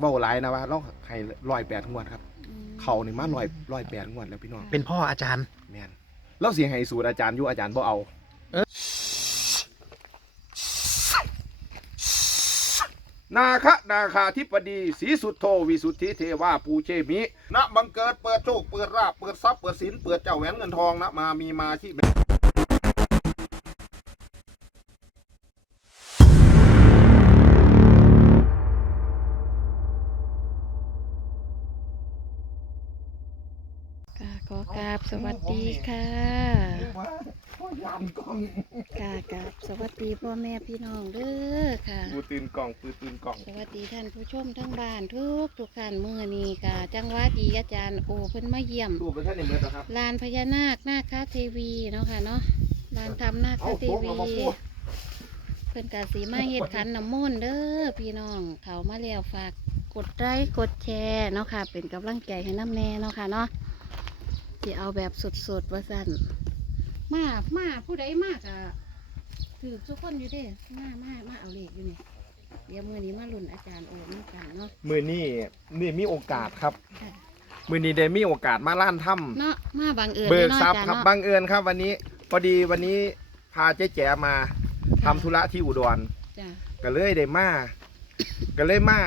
เบ้าหลายนะว่าเราให้ร้อยแปดงวดครับอืมเขานี่มาร้อยร้อยแปดงวดแล้วพี่น้องเป็นพ่ออาจารย์ แม่นเราเสียให้สูตรอาจารย์อยู่อาจารย์บ่เอาเอ้อนาคะนาคาธิปดีสีสุทโธวิสุทธิเทวาปูเชมินะบังเกิดเปิดโชคเปิดราบเปิดทรัพย์เปิดสินเปิดเจ้าแหวนเงินทองนะมามีมาที่ค่ ขอกราบสวัสดีค่ะค่ะกราบสวัสดีพ่อแม่พี่น้องเด้อค่ะ ปูตื่นกล่องปูตื่นกล่องสวัสดีท่านผู้ชมทั้งบ้านทุกทุกท่านมือนี้ค่ะ จังหวะดีอาจารย์โอเพิ่นมาเยี่ยมดูไปท่านในเมืองนะครับลานพญานาคนาคาเทวีเนาะค่ะเนาะลานทำนาคาเทวีเอาโต๊ะเอามาพูดเพิ่นกาสีมาเฮ็ดขันน้ำมนต์เด้อพี่น้องเขามาแล้วฝากกดไลค์กดแชร์เนาะค่ะ เป็นกำลังใจให้น้ำแน่เนาะค่ะเนาะ ที่เอาแบบสดๆว่าสั่นมามาผู้ใดมากอะถือทุกคนอยู่เด้มามามาเอาเลขอยู่นี่เดี๋ยวมือนี้มาลุ่นอาจารย์โอน้ำกันเนาะมือนี่นี่มีโอกาสครับ ค่ะมือนี้ได้มีโอกาสมาล้านถ้ำเนาะมาบังเอิญเบิกเนาะทรัอาพย์จารย์ครับเนาะบังเอิญครับ วันนี้พอดีวันนี้พาเจ๊แจ๋มาทำค่ะธุระที่อุดร จ้ะก็เลยได้มา ก็เลยมา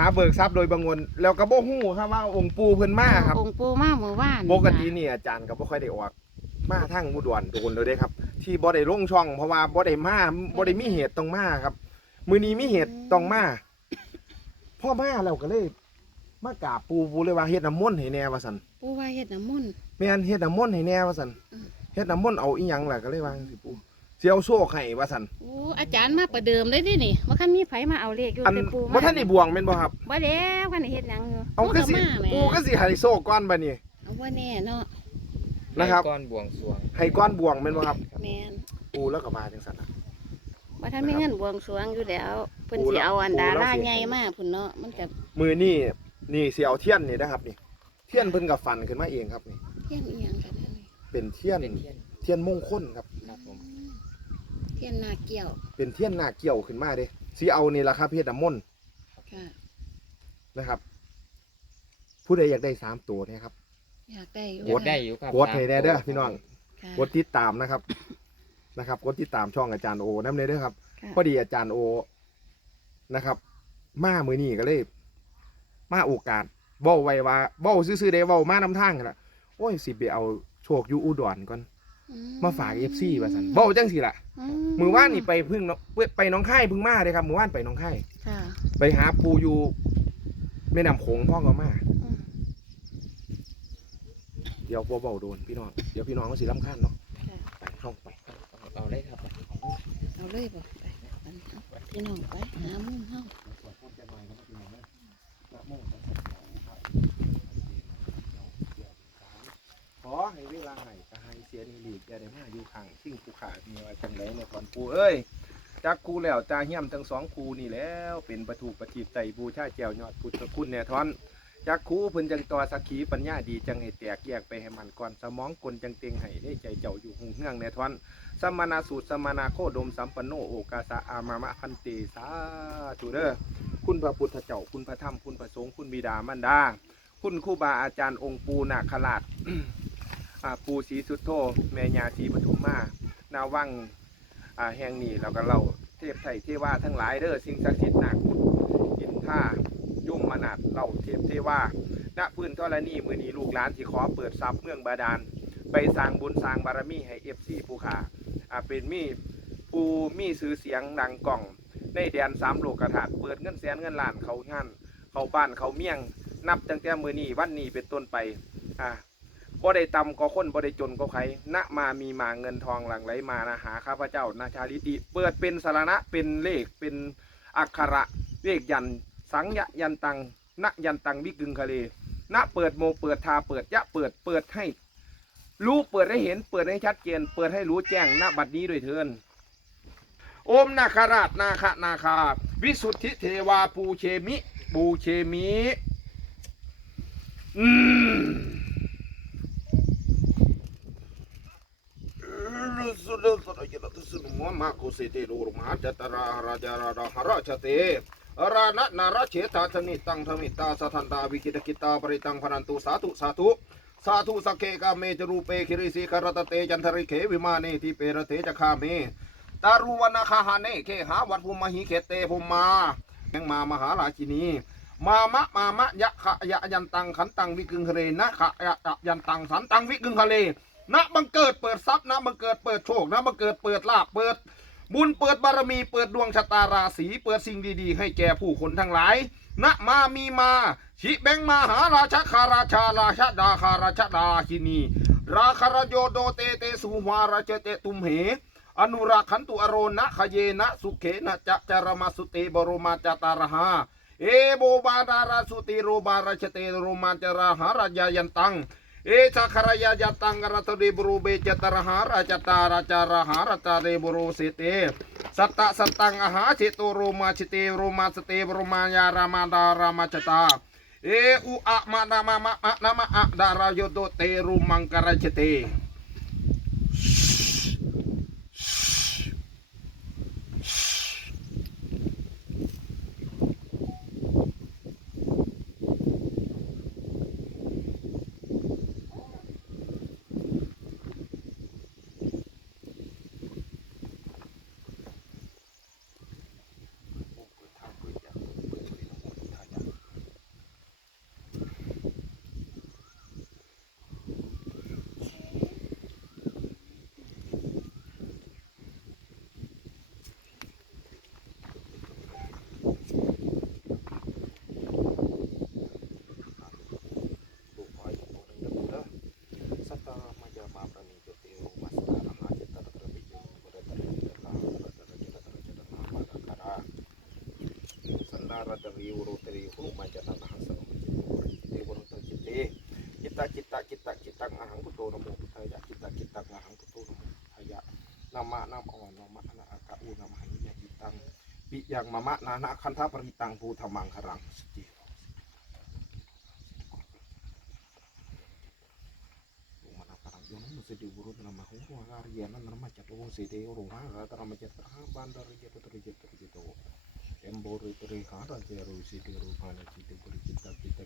หาเบิกทรัพย์โดยบังเอิญแล้วก็บ่ฮู้ครับว่าองค์ปู่เพิ่นมาครับ องค์ปู่มาเมื่อวานปกตินี่อาจารย์ก็บ่ค่อยได้ออก มาทางอุดรโดนเลยเด้ครับ ที่บ่ได้ลงช่อง เพราะว่าบ่ได้มาบ่ได้มีเหตุต้องมาครับ มื้อนี้มีเหตุต้องมาพ่อมาแล้วก็เลยมากราบปู่ปู่เลยว่าเฮ็ดน้ำมนต์ให้แน่ว่าซั่นปู่ว่าเฮ็ดน้ำมนต์ แม่นเฮ็ดน้ำมนต์ให้แน่ว่าซั่นอืม เฮ็ดน้ำมนต์เอาอีหยังล่ะก็เลยว่าจังซี่ปู่ สิเอาโชคให้ว่าซั่นโอ้อาจารย์มาประเดิมเลยดินี่ว่าคันมีไผมาเอาเลขอยู่อันแต่ปู่บ่ทันได้บวงแม่นบ่ครับ บ่แล้วคันได้เฮ็ดหยังอยู่เอาก็สิปู่มาแหมปู่ก็สิให้โชคก่อนบัดนี้เอาว่าแน่เนาะนะครับก้อนบวงสรวงให้ก้อนบวงแม่นบ่ครับ แม่นปู่แล้วก็มาจังซั่นน่ะว่าท่านมีเงินบวงสรวงอยู่แล้วเพิ่นปู่สิแล้วเอาอันปู่ดาแล้วราสิใหญ่มาพุ่นเนาะมันก็มือนี่นี่สิเอาเทียนนี่นะครับนี่ เทียนเพิ่นกับฟันขึ้นมาเองครับนี่ เทียนอีหยังกันนั่นนี่เป็นเทียนเป็นเทียน เทียนมงคลครับครับผม เทียนนาเกี่ยวเป็นเทียนหน้าเกี่ยวขึ้นมาเด้สิเอานี่ล่ะครับเฮ็ดน้ำมนต์ค่ะ นะครับ ผู้ใดอยากได้สามตัวเนี่ยครับ อยากได้อยู่กดได้อยู่ครับกดให้ได้เด้อพี่น้อง ค่ะกดติดตามนะครับ นะครับกดติดตามช่องอาจารย์โอน้ำเลยเด้อครับ ค่ะพอดีอาจารย์โอนะครับ มามือนี่ก็เลย มาโอกาสเว้าไว้ว่าเว้าซื่อๆได้เว้ามานำทางกันละโอ้ยสิไปเอาโชคอยู่อุดรก่อน มาฝาก FC ว่าซั่นเว้าจังสิล่ะมือว่านนี่ไปพึ่งน้องไปหน้องค่ายพึ่งมาเลยครับมือว่านไปหน้องค่ายค่ะไปหาปูอยู่แม่น้ำโขงพ่อก็มาอืมเดี๋ยวบ่เบาโดนพี่น้องเดี๋ยวพี่น้องก็สิรำคาญเนาะค่ะไปเข้าไปเอาเลยครับเอาเลยบ่ไปอันเอาพี่น้องไปหามุมเฮาขอให้เวลาให้ก็ให้ เสียนีหลีกอย่าได้มาอยู่ข้างชิ่งภูขามีว่าจังไดในก่อนปูเอ้ยจากคูแล้วตาเหี้ยมทั้งสองคูนี่แล้ว เป็นประถูประทีปไตบูชาแจวยอดพุทธคุณแน่ทอนจากคูเพิ่นจังต่อสักขีปัญญาดีจังให้แตกแยกไปให้มันก่อนสมองกลจังเต็งให้ได้ใจเจ้าอยู่หงเฮืองแน่ทอนสมมานาสูตรสมมานาโคดมสัมปันโนโอกาสะอามามะพันเตสาธุเด้อคุณพระพุทธเจ้าคุณพระธรรมคุณพระสงฆ์คุณบิดามารดา คุณครูบาอาจารย์องค์ปูนาคราช ปูศรีสุโธแม่ยาศรีปทุมมานาวังแห่งนี้แล้วก็เราเทพไทยเทวาทั้งหลายเด้อสิ่งศักดิ์สิทธิ์นาคพุทธอินท่ายุ่มมนาดเล่าเทพเทวาณพื้นธรณีมือนีลูกหลานที่ขอเปิดทรัพย์เมืองบาดาล ไปสร้างบุญสร้างบารมีให้เอฟซีภูขาเป็นมีผู้มีสื่อเสียงดังกล่องในแดนสามโลกธาตุเปิดเงินแสนเงินล้านเขางานเขาบ้านเขาเมี่ยง นับตั้งแต่มือนี้วันนี้เป็นต้นไปอ่า บ่ได้ต่ำก็คนบ่ได้จนก็ใครณมามีมาเงินทองหลั่งไหลมานะหาข้าพเจ้านาชาลิติเปิดเป็นสารณะเป็นเลขเป็นอักขระเลขยัน สังยะยันตังณยันตังวิกึงคะเลณเปิดโมเปิดทาเปิดยะเปิดเปิดให้รู้เปิดให้เห็นเปิดให้ชัดเจน เปิดให้รู้แจ้งณบัดนี้ด้วยเถินโอมนาคาราชนาคนาคา วิสุทธิเทวาปูเชมิ ปูเชมิ อืม สุดสุดยอดสุดมากกุสิเตโลมาจัตราราจาราหราชเตอรานะนาราเฉตาชนิตังธมิตาสัทันตาวิคิตกิตาปริตังพนันตุสาธุสาธุสาธุสักเคกาเมจรูเปคิริสีคารตเตจันทริเขวิมาเนทิเปรเตจะคาเมตารุวนาคาหาเนเคหาวัดภูมิหิเขเตภูมิมาแมงมามหาราชินี มามะมามะยะขะยะยันตังขันตังวิกึงคะเลนะขะยะยันตังสันตังวิกึงคะเล นะบังเกิดเปิดทรัพย์นะบังเกิดเปิดโชคนะบังเกิดเปิดลาภเปิด บุญเปิดบารมีเปิดดวงชะตาราศีเปิดสิ่งดีๆ ให้แก่ผู้คนทั้งหลายนะมามีมาชิแบงมาหาราชคาราชาราชดาคาราชดาชินี ราคารโยโดเตเตสุวาราเจเตตุมเหอนุรักขันตุอโรนะขเยนะสุเขนะจะจารมาสุเตบรมาจตารหาเอโบบาดาราสุติโรบาราชเตโรมาจราหาราญายันตัง เอชาคารายาจัตังกรัตเดบรูเบจตระหาราจตาราจาราหาราจาเดบรูเสเตสัตตะสตังอาหาจิตุรมาจิติรมาสตบรมายารามาดารามาจตาเออุอะมะนามะมะมะนามะอะดารายโตเตรุมังกรชเต มานามานามานาอากาอุนามาหิยะจิตตังปิยังมะมะนานะคันธปริตังภูธมังครังสจิ Mana parang yono mesti diurut nama hukum harian nama jatuh sih deh rumah kata nama jatuh ah bandar jatuh terjatuh terjatuh embor teri hara jeru sih di rumah nanti di beri kita kita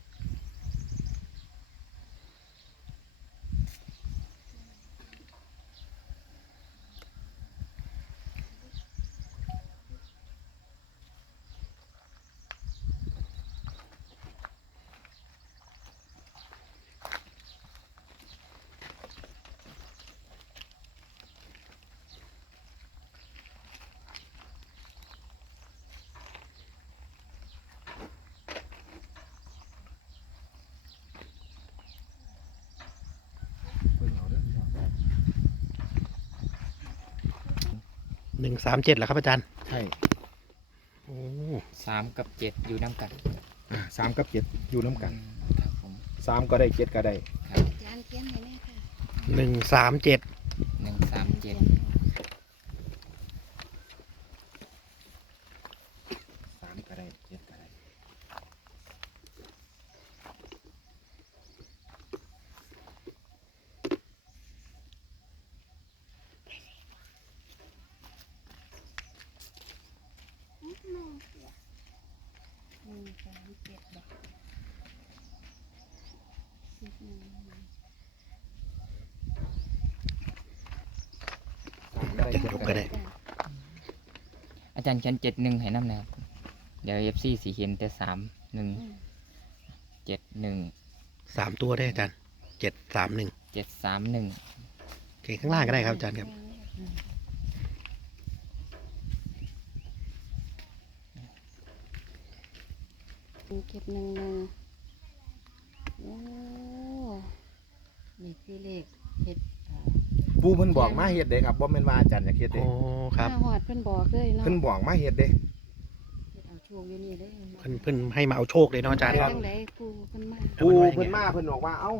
หนึ่งสามเจ็ดเหรอครับอาจารย์ใช่โอ้สามกับเจ็ดอยู่น้ำกันอ่าสามกับเจ็ดอยู่น้ำกันครับผมสามก็ได้เจ็ดก็ได้ ครับอาจารย์เขียนให้แม่ค่ะหนึ่งสามเจ็ด หนึ่งสามเจ็ด สามก็ได้เจ็ดก็ได้ หนึ่ง สามเจ็ดบอกสิบหนึ่งสามก็ได้เจ็ดยกก็ก็ได้ได้ อาจารย์เขียนเจ็ดหนึ่งให้น้ำแนวเดี๋ยวเอฟซีสีเขียนแต่สามหนึ่งอืมเจ็ดหนึ่งสามตัวได้อาจารย์เจ็ดสามหนึ่งเจ็ดสามหนึ่งโอเคข้างล่างก็ได้ครับอาจารย์ครับ เก็บหนึ่งหนึ่งโอ้นี่คือเลขเห็ดอ่าปูเพิ่นบอกมาเฮ็ดเด้ครับบ่แม่นว่าอาจารย์จะเฮ็ดเด้โอ้ครับมาหอดเพิ่นบอกเลยเนาะเพิ่นบอกมาเฮ็ดเด้เฮ็ดเอาโชคอยู่นี่เลยเพิ่นเพิ่นให้มาเอาโชคเลยเนาะอาจารย์ไปครับจังไดปูเพิ่นมาปูเพิ่นมาเพิ่นบอกว่าเอ้า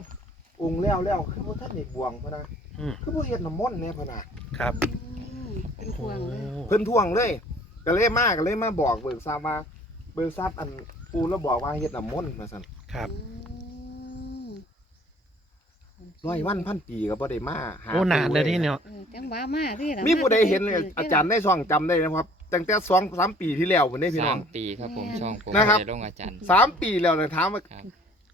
องค์แล้วแล้วคือบ่ทันได้บวงพุ่นน่ะอืมคือบ่เฮ็ดน้ำมนต์แน่พุ่นน่ะครับอืมเป็นพวงเลยเพิ่นท่วงเลยก็เลยมาก็เลยมาบอกเบิกทราบว่าเบิ่งซัดอัน ปูแล้วบอกว่าเฮ็ดน้ำมนต์มาสั่นครับอืมร้อยวันพันปีก็บ่ได้มาหาโอ้นานเลยที่เนาะ เออจังหวะมาที่ล่ะมีผู้ใดเห็นมาแต่อาจารย์ได้ซ่องจำได้นะครับตั้งแต่สองสามปีที่แล้วพุ่นเด้พี่น้สาอง มปีครับผมช่องผมนะครับได้ลงอาจารย์ สามปีแล้วเลยถามว่าครับ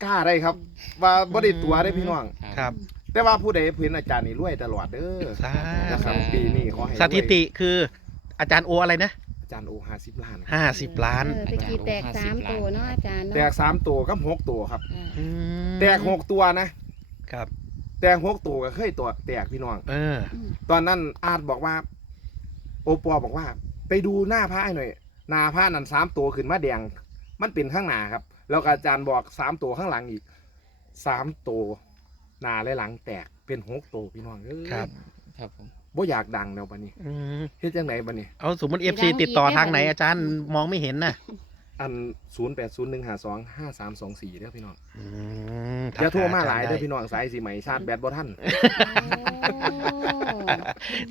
กล้าได้ครับ ว่าบ่ได้ตัวได้พี่น้อง ครับ แต่ว่าผู้ใดเห็นอาจารย์นี่รวยตลอดเด้อสา นะครับธุปีนี้ขอให้รวย สถิติคืออาจารย์โออะไรนะอา จารย์โอ50ล้านห้าสิบล้าน เออตะกี้แตกสามตัวเนาะอาจารย์เนาะแตกสามตัวกับหกตัวครับ อ่าอืมแตกหกตัวนะ ครับ แตกหกตัวก็เคยตัวแตกพี่น้อง เออ อืมตอนนั้นอาจบอกว่า โอปอบอกว่า ไปดูหน้าพระให้หน่อย หน้าพระนั่นสามตัวขึ้นมาแดง มันเป็นข้างหน้าครับ แล้วก็อาจารย์บอกสามตัวข้างหลังอีกสามตัวหน้าและหลังแตกเป็นหกตัวพี่น้องเอ้ยครับ ครับผม บ่อยากดังแล้วบัดนี้อืมเฮ็ดจังไหนบัดนี้เอาสมมติเอฟซีติดต่อทางไหนอาจารย์มองไม่เห็นนะอันศูนย์แปดศูนย์หนึ่งห้าสองห้าสามสองสี่เด้อพี่น้องอืมอย่าโทรมาหลายเด้อได้พี่น้องสายสีใหม่ชาร์จแบตบ่ทันโอ้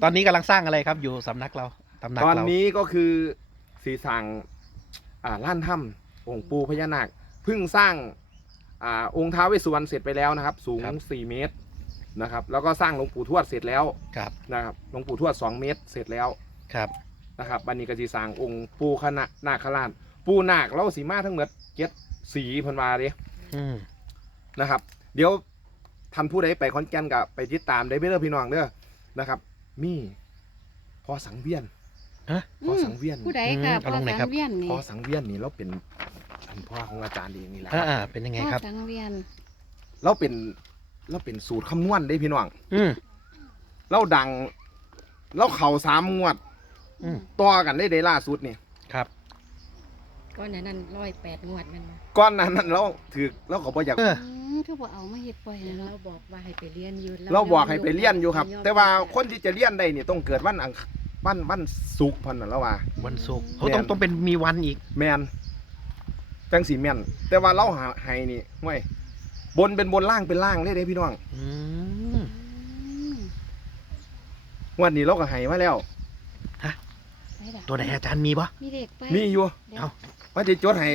ตอนนี้กำลังสร้างอะไรครับอยู่สำนักเราตำหนักตอนเรานี้ก็คือสีสั่งอ่าล้านถ้ำองค์ปูพญานาคเพิ่งสร้างอ่าองค์ท้าวเวสสุวรรณเสร็จไปแล้วนะครับ สูง 4 เมตร นะครับ แล้วก็สร้างหลวงปู่ทวดเสร็จแล้วครับนะครับหลวงปู่ทวด 2 เมตรเสร็จแล้วครับนะครับบันนี้ก็สีสั่งองค์ปูคณะนาคราชปูนาคเราสีมาทั้งหมดเจ็ดสีเพันวาเด้อืมนะครับ เดี๋ยวท่านผู้ใดไปขอนแก่นกับไปติดตามได้เด้อพี่น้องเด้อนะครับ มีพอสังเวียนพอสังเวียนผู้ใดค่ะอืมเอาลงไหนครับพ่อสังเวียนนี่พอสังเวียนนี่เราเป็นเป็นพ่อของอาจารย์เองนี่แหละอ่าอ่าเป็นยังไงพ่อครับสังเวียนเราเป็น เราเป็นสูตรคำนวณได้พี่น้องอืม เราดัง เราเข่าสามงวดอืม ต่อกันได้ได้ล่าสุดนี่ครับ ก้อนนั้นร้อยแปดงวดแมันมาก้อนนั้นนั้นเราถือเราก็บ่อยาก เอออืมคือบ่เอามาเฮ็ดปล่อยให้เราเนาะบอกว่าให้ไปเรียนอยู่เราบอกให้ไปเรียนอยู่ครับยมแต่ว่าคนที่จะเรียนได้นี่ต้องเกิดวันอังวันวันศุกร์พันน่ะแล้วว่า วันศุกร์เขาต้องต้องเป็นมีวันอีก แมนจังสีแมนแต่ว่าเราหาให้นี่ห้วย บนเป็นบนล่างเป็นล่างเลยเด้พี่น้องอืมอืมงวันนี้เราก็ให้มาแล้วไปล่ะตัวไหนอาจารย์มีปะมีเด็กไปมีอยู่เดี๋ยวเอ้าว่าจะจดให้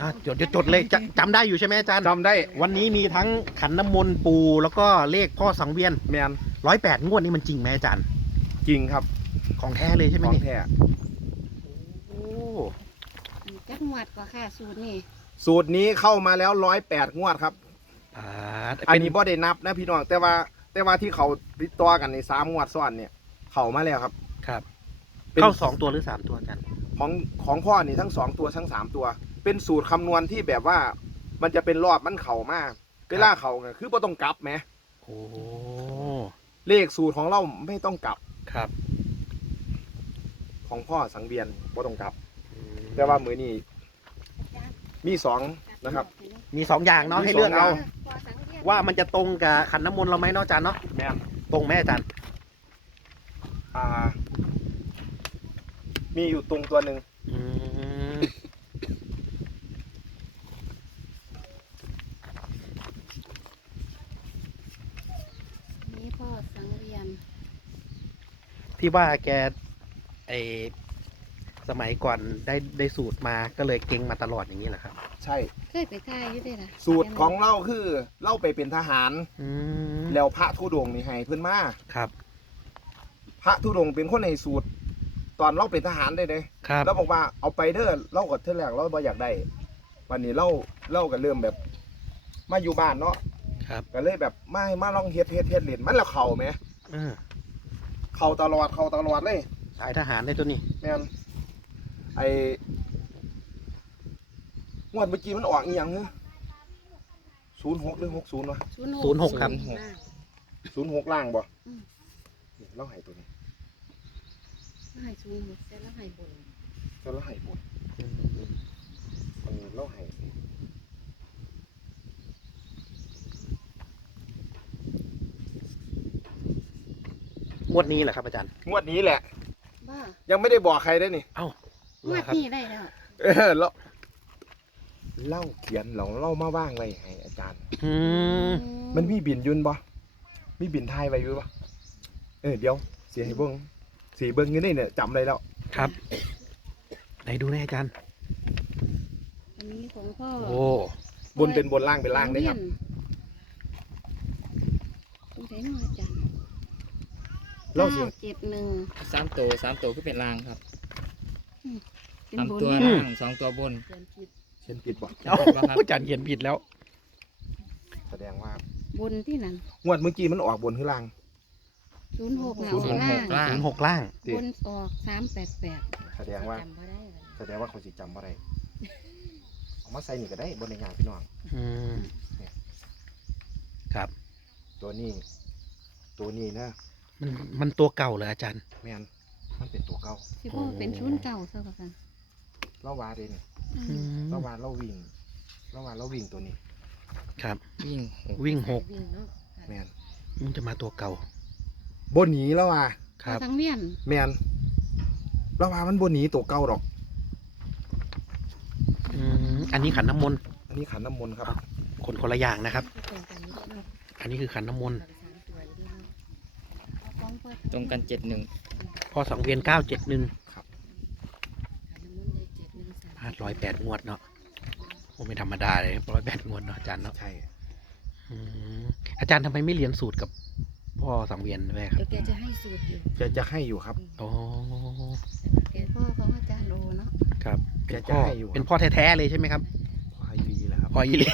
อะจดจดจดเลยจะจำได้อยู่ใช่ไหมอาจารย์ จำได้วันนี้มีทั้งขันน้ำมนต์ปูแล้วก็เลขพ่อสังเวียนแมนร้อยแปดงวดนี้มันจริงไหมอาจารย์ จริงครับของแท้เลยใช่ไหมของเนี่ยแท้โอ้จักหวัดกว่าค่ะสูตรนี่สูตรนี้เข้ามาแล้วร้อยแปดงวดครับ อ่าอันเป็นนี้บ่ได้นับนะพี่น้องแต่ว่า แต่ว่าที่เขาติดต่อกันในสามงวดซ้อนเนี่ย เข้ามาแล้วครับ ครับ เป็นเข้าสองตัวหรือสามตัวอาจารย์ของของพ่อนี่ทั้งสองตัวทั้งสามตัว เป็นสูตรคำนวณที่แบบว่า มันจะเป็นรอบมันเข่ามากเวลาเข่าก็คือบ่ต้องกลับแหมโอ้เลขสูตรของเราไม่ต้องกลับครับ ของพ่อสังเวียนบ่ต้องกลับ แต่ว่ามือนี้มีสอง นะครับ มีสองอย่างเนาะมีให้เลือกสองอเอาย่างพ่อสังเวียนว่ามันจะตรงกับขันน้ำมนต์เราไหมเนาะอาจารย์เนาะแม่นตรงไหมอาจารย์อ่า มีอยู่ตรงตัวหนึ่งอืมนี่พ่อสังเวียนที่ว่าแกไอ สมัยก่อนได้ได้สูตรมาก็เลยเก่งมาตลอดอย่างนี้แหละครับ ใช่ เคยไปค่ายอยู่เด้ล่ะสูตรของเราคือเล่าไปเป็นทหาร อืมแล้วพระธุดงค์นี่ให้เพื่อนมาครับพระธุดงค์เป็นคนในสูตร ตอนเราเป็นทหารได้เลยครับเราบอกว่าเอาไปเด้อเล่ากับเท่าแรกเราบ่อยากได้ วันนี้เล่าเล่ากันเริ่มแบบ มาอยู่บ้านเนาะครับก็เลยแบบมาให้มาลองเฮ็ดเฮ็ดเฮ็ดเล่นมันแล้วเข่าไหม เออเข่าตลอดเข่าตลอดเลยสายทหารได้ตัวนี้ แม่น ไอ้งวดเมื่อกี้มันออกอีหยังเหรอศูนย์หกหรือหกศูนย์วะศูนย์หกครับศูนย์หกล่างบ่อืม นี่เราให้ตัวนี้ให้ศูนย์หกเสร็จแล้วให้บนแล้วเราให้บนอันนี้เราให้งวดนี้แหละครับอาจารย์ งวดนี้แหละ บ้ายังไม่ได้บอกใครได้นี่ เอ้า เมื่อครับนี่ได้แล้วเออเราเล่าเขียนเราเล่ามาว่างไว้ให้อาจารย์ อืมมันมีบินยุนบ่มีบินไทยไว้อยู่บ่เออเดี๋ยวเสียให้เบิ้งสีเบิ้งอยู่นี่เนี่ยจำเลยแล้ว ครับไหนดูแน่อาจารย์นี้ของพ่อ โอ้บนเป็นบนล่างเป็นล่างได้ครับ ตรงไหนน้องอาจารย์เราสิเก้าเจ็ดหนึ่งสามตัวสามตัวคือเป็นรางครับ เป็นสามบนตัวนี่ล่างสองตัวบนเช่นผิดบ่เอ้าว่าครับ อาจารย์เขียนผิดแล้ว แสดงว่า บนที่นั่นงวดเมื่อกี้มันออกบนหรือล่าง ศูนย์หกนะศูอนย์อกหกล่างล่างศูนย์หกล่างติบนออกสามแปดแปดแสดงว่า จำบ่ได้เลยแสดงว่าเขาสิจำบ่ได้เอามาใส่นี่ก็ได้บนในงานพี่น้อง อืมครับ ตัวนี้ ตัวนี้นะมันมันตัวเก่าเหรออาจารย์ แมนมันเป็นตัวเก่าสิพ่อเป็นชุนย์เก่าซะก่อน เล่าวาเลยนี่อืมเล่าวาเล่าวิ่งเล่าวาเล่าวิ่งตัวนี้ครับ วิ่งวิ่งหกวิ่งเนาะแมนมันจะมาตัวเก่าบนหนีเล่าวาครับทั้งเวียนแมนเล่าวามันบนหนีตัวเก่าดอก อืมอันนี้ขันน้ำมนต์อันนี้ขันน้ำมนต์ครับ คนคนละอย่างนะครับ ตรงกันเนาะอันนี้คือขันน้ำมนต์สามตัวอยู่ด้วยเนาะของเปิดตรงกันเจ็ดหนึ่งพอสังเวียนเก้าเจ็ดหนึ่ง ขันน้ำมันต์ได้เจ็ดหนึ่งสามพลาดร้อยแปดงวดเนาะโอ้ไม่ธรรมดาเลยร้อยแปดงวดเนาะอาจารย์เนาะใช่อืมอาจารย์ทำไมไม่เรียนสูตรกับพ่อสังเวียนด้วยครับเดี๋ยวแกจะให้สูตรอยู่จะจะให้อยู่ครับ โอ้แกเป็นพ่อของอาจารย์โอเนาะครับแกเป็นจะพ่อให้อยู่เป็นพ่อแท้ๆเลยใช่ไหมครับ พอยีแหละครับพ่ออีหลี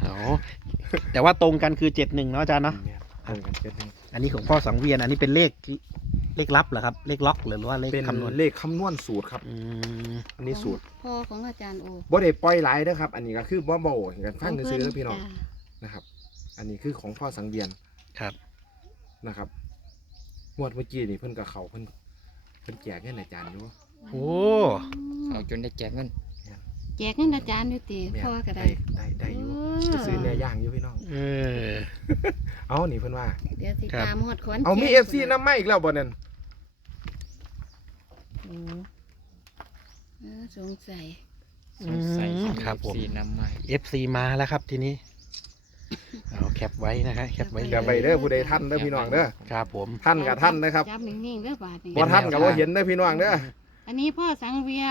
เอาแต่ว่าตรงกันคือเจ็ดหนึ่งเนาะอาจารย์เนาะแม่นตรงกันเจ็ดหนึ่งอันนี้ของพ่อสังเวียน อันนี้เป็นเลข เลขลับเหรอครับ เลขล็อกหรือว่าเลขเป็นคำนวณเลขคำนวณสูตรครับ อืมอันนี้สูตรพ่อของอาจารย์โอบ่ได้ปล่อยหลายเด้อครับ อันนี้ก็คือบ่บ่เห็นกันฟังซื้อๆแล้วพี่น้องจ้านะครับ อันนี้คือของพ่อสังเวียนครับ นะครับงวดเมื่อกี้นี่เพิ่นกับเขาเพิ่นเพิ่นแจกเงินอาจารย์อยู่ โอ้ เอาจนได้แจกเงิน แจกเงินอาจารย์อยู่ตีแม่นพ่อก็ได้ ได้ได้อยู่ โจะซื้อเนื้อย่างอยู่พี่น้อง เออ เอานี่เพิ่นว่า เดี๋ยวสิครับ ตามหอดขวัญเอามีแจก FC นำมาอีกแล้วบ่นั่นโอ้เออสงสัยสงสัยอืมครับผม สีน้ำใหม่ FC มาแล้วครับทีนี้ เอาแคปไว้นะฮะแคปไว้เดี๋ยวไปเด้อผู้ใดท่านเด้อพี่น้องเด้อครับผม ท่านกับท่านนะครับจับนิ่งๆเด้อบาดนี้บ่ท่านกับบ่เห็นเด้อพี่น้องเด้อ อันนี้พ่อสังเวียน